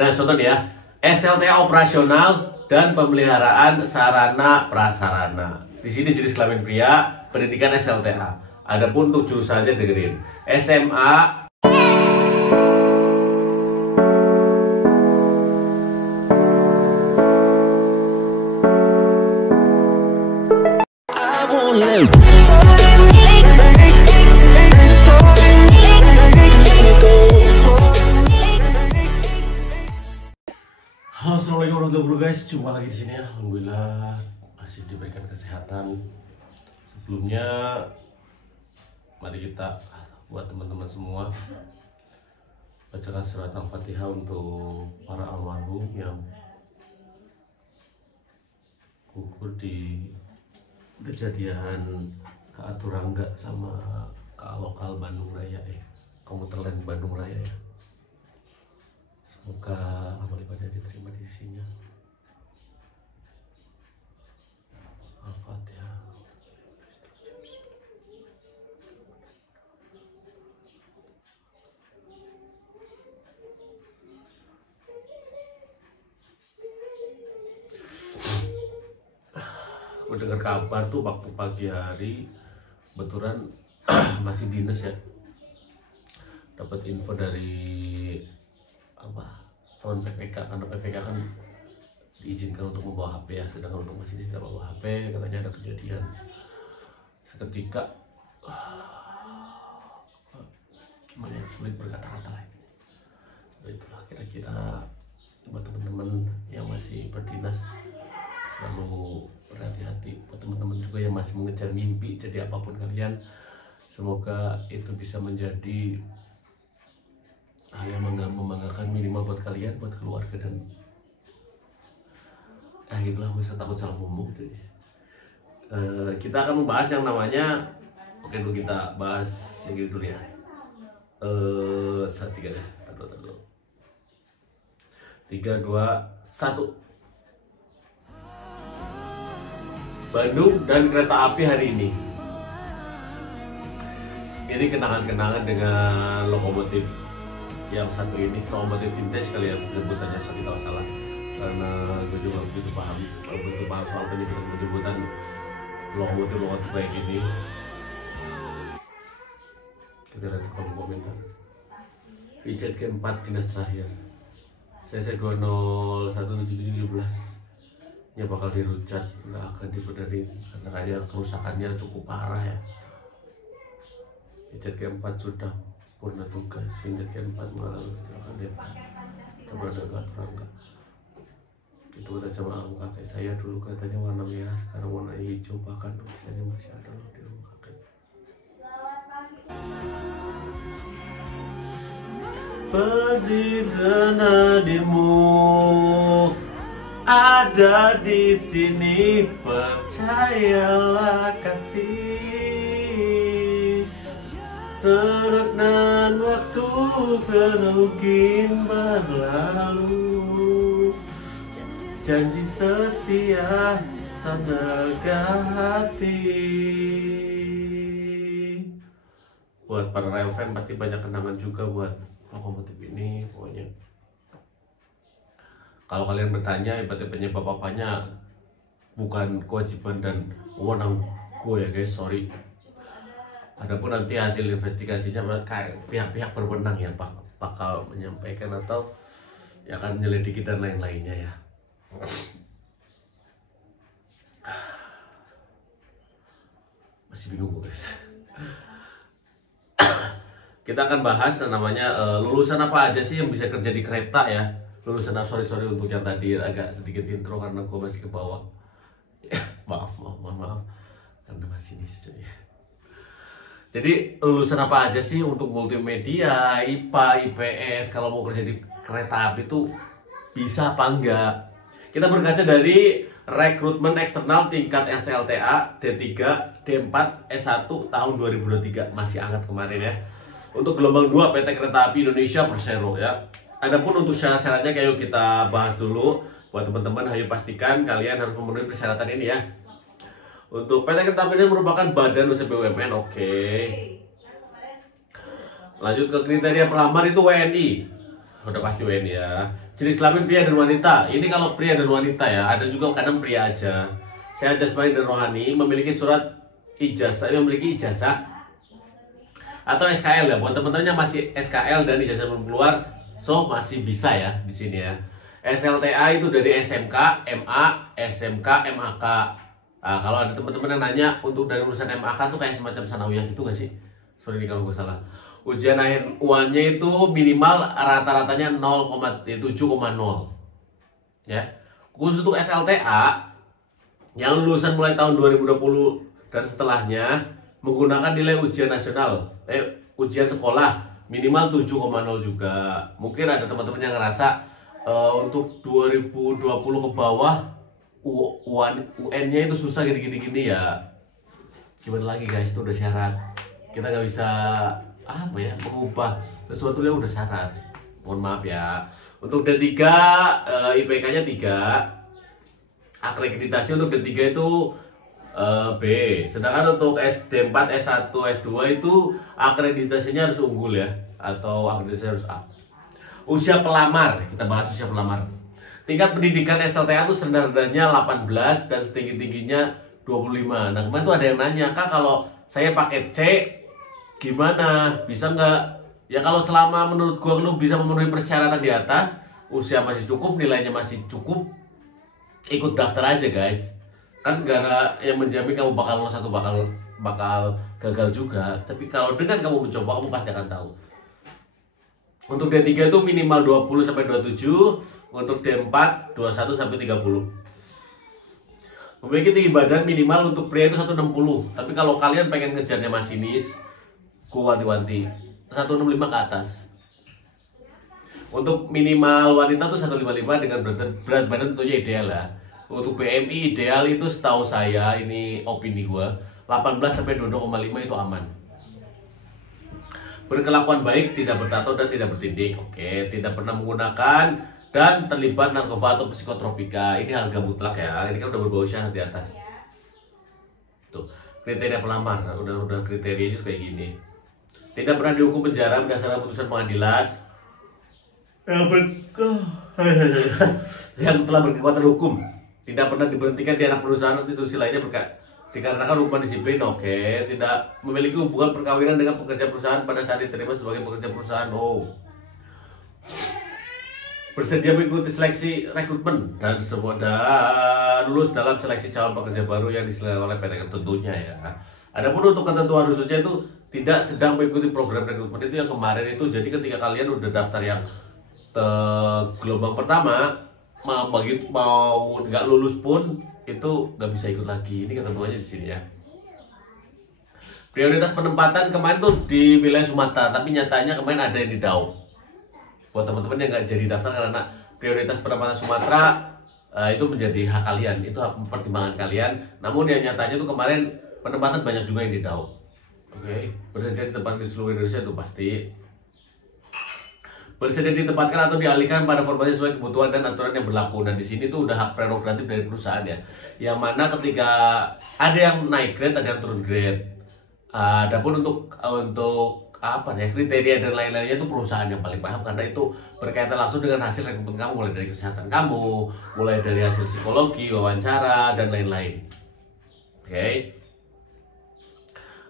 Nah, contoh nih ya, SLTA operasional dan pemeliharaan sarana prasarana. Di sini jenis kelamin pria, pendidikan SLTA. Adapun untuk jurusannya dengerin. SMA. Halo, assalamualaikum warahmatullahi wabarakatuh guys. Jumpa lagi di sini ya. Alhamdulillah masih diberikan kesehatan. Sebelumnya, mari kita buat teman-teman semua bacakan surat Al-Fatihah untuk para almarhum yang gugur di kejadian Kak Turangga sama Kak Lokal Bandung Raya komuter lain Bandung Raya ya. Semoga amal ibadah diterima di sisinya. Al-Fatihah. Aku dengar kabar tuh waktu pagi hari kebetulan masih dinas ya, dapat info dari teman PPK, karena PPK kan diizinkan untuk membawa HP ya, sedangkan untuk masinis tidak membawa HP. Katanya ada kejadian seketika, gimana ya, sulit berkata-kata lain. Itulah kira-kira buat teman-teman yang masih berdinas selalu berhati-hati. Buat teman-teman juga yang masih mengejar mimpi, jadi apapun kalian, semoga itu bisa menjadi hal yang membanggakan minimal buat kalian, buat keluarga, dan gitulah. Gue takut salah ngomong tuh. Kita akan membahas yang namanya, oke dulu kita bahas yang gitu dulu ya. Saat 3 deh, taruh 3, 2, 1. Bandung dan kereta api hari ini. Ini kenangan-kenangan dengan lokomotif yang satu ini, lokomotif vintage kali ya penyebutannya, sorry kalau salah, karena gue juga begitu paham soal penyebutan lokomotif kayak gini. Kita lihat kolom komentar. Vintage keempat dinas terakhir CC 201717 nya bakal dirucat, nggak akan dibenerin karena kayaknya kerusakannya cukup parah ya. Vintage keempat sudah purna tugas. Vintage keempat mengalami kecelakaan depan keberadaan Kak Turangga. Itu kata jamaah kakek saya dulu, katanya warna merah, sekarang warna hijau, bahkan tulisannya masih ada loh di rumah kakek. Perdikan hadirmu ada di sini, percayalah kasih. Terkena waktu kan mungkin berlalu, janji setia tenaga hati. Buat para rail fan pasti banyak kenangan juga buat lokomotif ini. Pokoknya kalau kalian bertanya, ibaratnya bapak-bapaknya bukan kewajiban dan wewenang gue ya guys, sorry. Adapun nanti hasil investigasinya pihak-pihak berwenang ya bakal menyampaikan atau ya akan menyelidiki dan lain-lainnya ya. Masih bingung guys. Kita akan bahas namanya lulusan apa aja sih yang bisa kerja di kereta ya. Lulusan, sorry untuk yang tadi agak sedikit intro karena gue masih ke bawah. Mohon maaf karena masih cuy. Jadi lulusan apa aja sih untuk multimedia, IPA, IPS, kalau mau kerja di kereta api itu bisa apa enggak? Kita berkaca dari rekrutmen eksternal tingkat SLTA D3, D4, S1 tahun 2023, masih hangat kemarin ya. Untuk gelombang 2 PT Kereta Api Indonesia Persero ya. Adapun untuk syarat-syaratnya kayak kita bahas dulu. Buat teman-teman, ayo pastikan kalian harus memenuhi persyaratan ini ya. Untuk PT Kereta Api ini merupakan badan usaha BUMN, oke. Lanjut ke kriteria pelamar itu WNI. Udah pasti WNI ya. Jenis kelamin pria dan wanita. Ini kalau pria dan wanita ya, ada juga kadang pria aja. Sehat jasmani dan rohani, memiliki surat ijazah, memiliki ijazah atau SKL ya. Buat teman-teman yang masih SKL dan ijazah belum keluar, so masih bisa ya di sini ya. SLTA itu dari SMK, MA, SMK, MAK. Nah, kalau ada teman-teman yang nanya untuk dari lulusan MAK tuh kayak semacam sanawiyah gitu gak sih? Sorry nih kalau gue salah. Ujian akhir UAN-nya itu minimal rata-ratanya 0,7,0 ya. Khusus untuk SLTA yang lulusan mulai tahun 2020 dan setelahnya menggunakan nilai ujian nasional, ujian sekolah minimal 7,0 juga. Mungkin ada teman-teman yang ngerasa untuk 2020 ke bawah UN-nya itu susah gini ya. Gimana lagi guys, itu udah syarat. Kita nggak bisa mengubah sesuatu yang udah syarat. Mohon maaf ya. Untuk D3 IPK-nya 3. Akreditasi untuk D3 itu B. Sedangkan untuk SD4, S1, S2 itu akreditasinya harus unggul ya, atau akreditasinya harus A. Usia pelamar, kita bahas usia pelamar. Tingkat pendidikan SLTA itu serendah-rendahnya 18 dan setinggi-tingginya 25. Nah kemarin tuh ada yang nanya, Kak kalau saya pakai C gimana? Bisa nggak? Ya kalau selama menurut gua lu bisa memenuhi persyaratan di atas, usia masih cukup, nilainya masih cukup, ikut daftar aja guys. Kan gak ada yang menjamin kamu bakal lulus atau bakal gagal juga. Tapi kalau dengan kamu mencoba, kamu pasti akan tahu. Untuk D3 itu minimal 20 sampai 27, untuk D4 21 sampai 30. Memiliki tinggi badan minimal untuk pria itu 160. Tapi kalau kalian pengen ngejarnya masinis, wanti-wanti 165 ke atas. Untuk minimal wanita tuh 155 dengan berat badan tentunya ideal ya. Untuk BMI ideal itu setahu saya, ini opini gua, 18 sampai 22,5 itu aman. Berkelakuan baik, tidak bertato dan tidak bertindik. Oke, tidak pernah menggunakan dan terlibat narkoba atau psikotropika. Ini harga mutlak ya. Ini kan udah berbau syarat di atas. Tuh, kriteria pelamar. Udah kriterianya kayak gini. Tidak pernah dihukum penjara berdasarkan putusan pengadilan yang telah berkekuatan hukum. Tidak pernah diberhentikan di anak perusahaan atau institusi lainnya dikarenakan hukuman disiplin. Oke. Tidak memiliki hubungan perkawinan dengan pekerja perusahaan pada saat diterima sebagai pekerja perusahaan. Bersedia mengikuti seleksi rekrutmen dan lulus dalam seleksi calon pekerja baru yang diselenggarakan oleh PT tentunya ya. Adapun untuk ketentuan khususnya itu tidak sedang mengikuti program rekrutmen itu yang kemarin itu. Jadi ketika kalian udah daftar yang gelombang pertama, mau nggak lulus pun itu nggak bisa ikut lagi. Ini ketentuannya di sini ya. Prioritas penempatan kemarin tuh di wilayah Sumatera, tapi nyatanya kemarin ada yang di Dau. Buat teman-teman yang nggak jadi daftar karena prioritas penempatan Sumatera itu menjadi hak kalian, itu hak pertimbangan kalian. Namun yang nyatanya tuh kemarin penempatan banyak juga yang di Dau. Oke, bersedia ditempatkan di seluruh Indonesia itu pasti. Bersedia ditempatkan atau dialihkan pada formasi sesuai kebutuhan dan aturan yang berlaku. Nah di sini tuh udah hak prerogatif dari perusahaan ya. Yang mana ketika ada yang naik grade, ada yang turun grade. Adapun untuk kriteria dan lain-lainnya itu perusahaan yang paling paham, karena itu berkaitan langsung dengan hasil rekrutmen kamu, mulai dari kesehatan kamu, mulai dari hasil psikologi, wawancara dan lain-lain. Oke.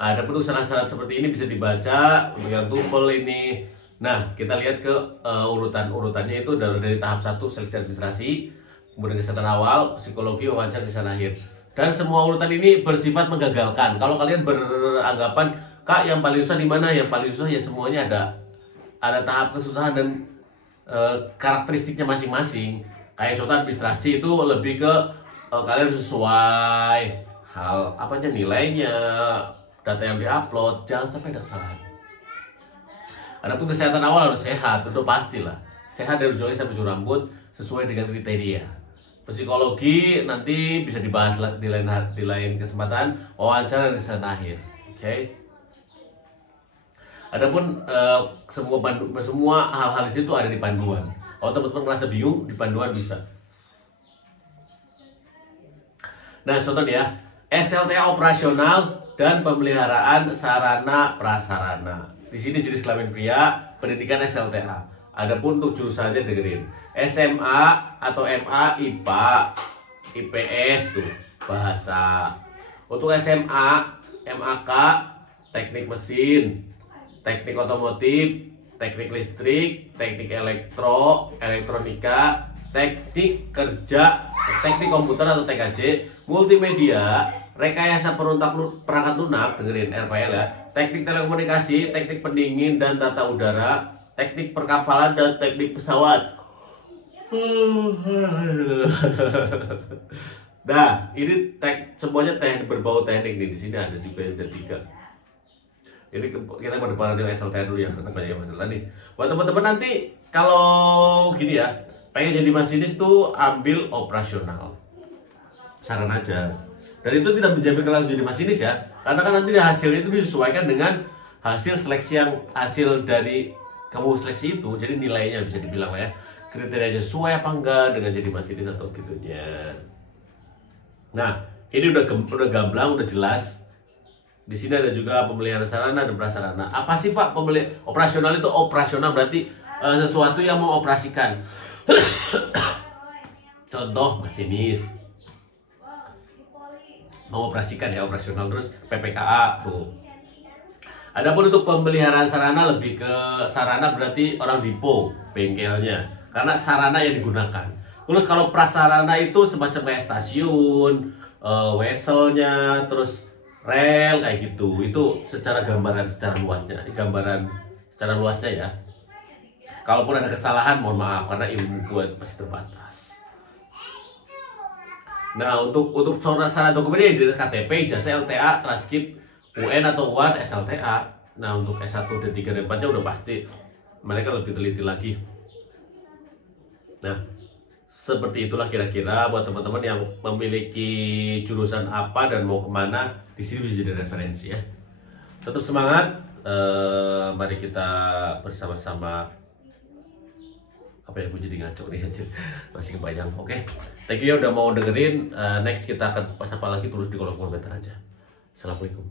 Ada syarat-syarat seperti ini bisa dibaca untuk yang TOEFL ini. Nah, kita lihat ke urutannya itu dari tahap 1 seleksi administrasi, kemudian kesehatan awal, psikologi, wawancara, kesehatan akhir. Dan semua urutan ini bersifat menggagalkan. Kalau kalian beranggapan, Kak, yang paling susah di mana? Yang paling susah ya semuanya ada tahap kesusahan dan karakteristiknya masing-masing. Kayak contoh administrasi itu lebih ke kalian sesuai nilainya, data yang diupload, jangan sampai ada kesalahan. Adapun kesehatan awal harus sehat, itu pastilah. Sehat dari ujung sampai ujung rambut sesuai dengan kriteria. Psikologi nanti bisa dibahas di lain kesempatan, wawancara dan kesehatan akhir. Oke. Adapun semua hal-hal itu ada di panduan. Kalau teman-teman merasa bingung, di panduan bisa. Nah, contoh ya, SLTA operasional dan pemeliharaan sarana prasarana. Di sini jenis kelamin pria, pendidikan SLTA. Adapun untuk jurusannya dengerin, SMA atau MA IPA, IPS tuh bahasa. Untuk SMA, MAK teknik mesin, teknik otomotif, teknik listrik, teknik elektronika, teknik kerja, teknik komputer atau TKJ, multimedia, rekayasa perangkat lunak, dengerin RPL ya, teknik telekomunikasi, teknik pendingin dan tata udara, teknik perkapalan dan teknik pesawat. Nah, ini semuanya berbau teknik nih. Di sini ada juga yang ada 3. Ini kita ke depan dengan SLTA dulu ya, karena banyak masalah nih. Buat teman-teman nanti kalau gini ya, pengen jadi masinis tuh ambil operasional. Saran aja. Dan itu tidak menjamin kalian jadi masinis ya, karena kan nanti hasilnya itu disesuaikan dengan hasil seleksi yang hasil dari kamu seleksi itu. Jadi nilainya bisa dibilang lah ya, kriterianya sesuai apa enggak dengan jadi masinis atau gitunya. Nah, ini udah gamblang, udah jelas. Di sini ada juga pemeliharaan sarana dan prasarana. Apa sih Pak operasional itu? Operasional berarti sesuatu yang mau operasikan. Contoh masinis mau operasikan ya, operasional. Terus PPKA tuh. Adapun untuk pemeliharaan sarana lebih ke sarana berarti orang depo, bengkelnya. Karena sarana yang digunakan. Terus kalau prasarana itu semacam kayak stasiun, weselnya, terus rel kayak gitu. Itu secara gambaran secara luasnya ya. Kalaupun ada kesalahan mohon maaf karena ilmu gue masih terbatas. Nah, untuk sarana dokumennya di KTP, ijazah, LTA, transkrip UN atau UAN, SLTA. Nah, untuk S1 dan 3 dan 4-nya udah pasti mereka lebih teliti lagi. Nah, seperti itulah kira-kira buat teman-teman yang memiliki jurusan apa dan mau kemana, di sini bisa jadi referensi ya. Tetap semangat, mari kita bersama-sama. Apa ya, gue jadi ngaco nih anjir, masih kebayang. Oke, thank you ya udah mau dengerin. Next kita akan pas apa lagi, tulis di kolom komentar aja. Assalamualaikum.